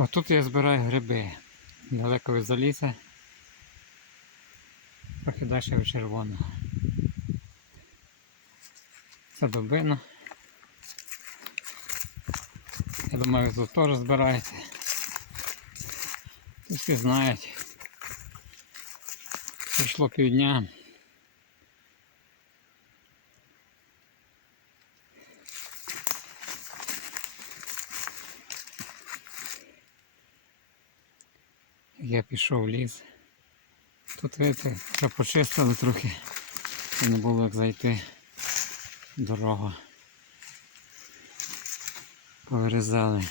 А тут я збираю гриби. Далеко від заліса. Трохи далі від червоного. Це дубина. Я думаю, тут теж збираєте. Тут всі знають. Пройшло півдня. Я пішов в ліс. Тут видите, вже почистили трохи. І не було як зайти. Дорога. Повирізали.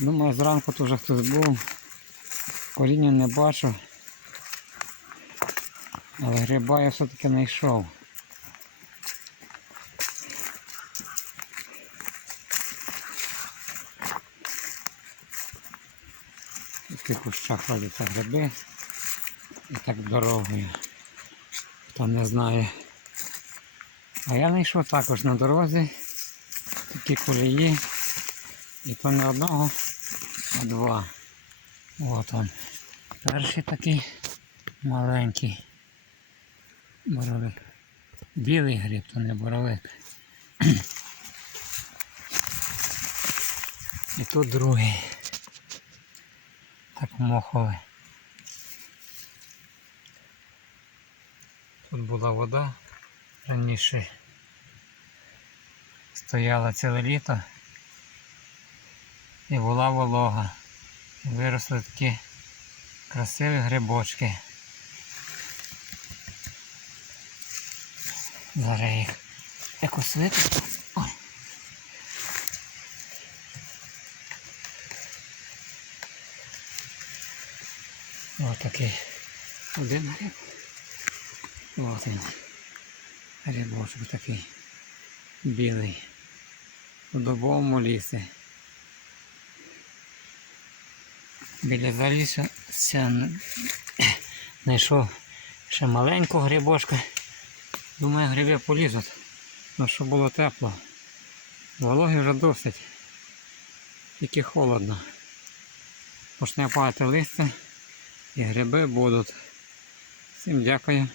Думаю, зранку тут вже хтось був. Коріння не бачу. Але гриба я все-таки знайшов. Таких кущах ходяться гриби. І так дорогою. Хто не знає. А я знайшов також на дорозі такі колії. І то не одного, а два. От он. Перший такий маленький боровик. Білий гриб, то не боровик. І тут другий. Так моховий. Тут була вода раніше. Стояла ціле літо і була волога. І виросли такі красиві грибочки. Зараз їх якось витягну. Ось такий один гриб. Ось він. Такий білий. У дубовому лісі. Біля залісся знайшов ще маленьку грибочку. Думаю, гриби полізуть. Ну, щоб було тепло. Вологи вже досить. Тільки холодно. Почне падати листя і гриби будуть. Всім дякую.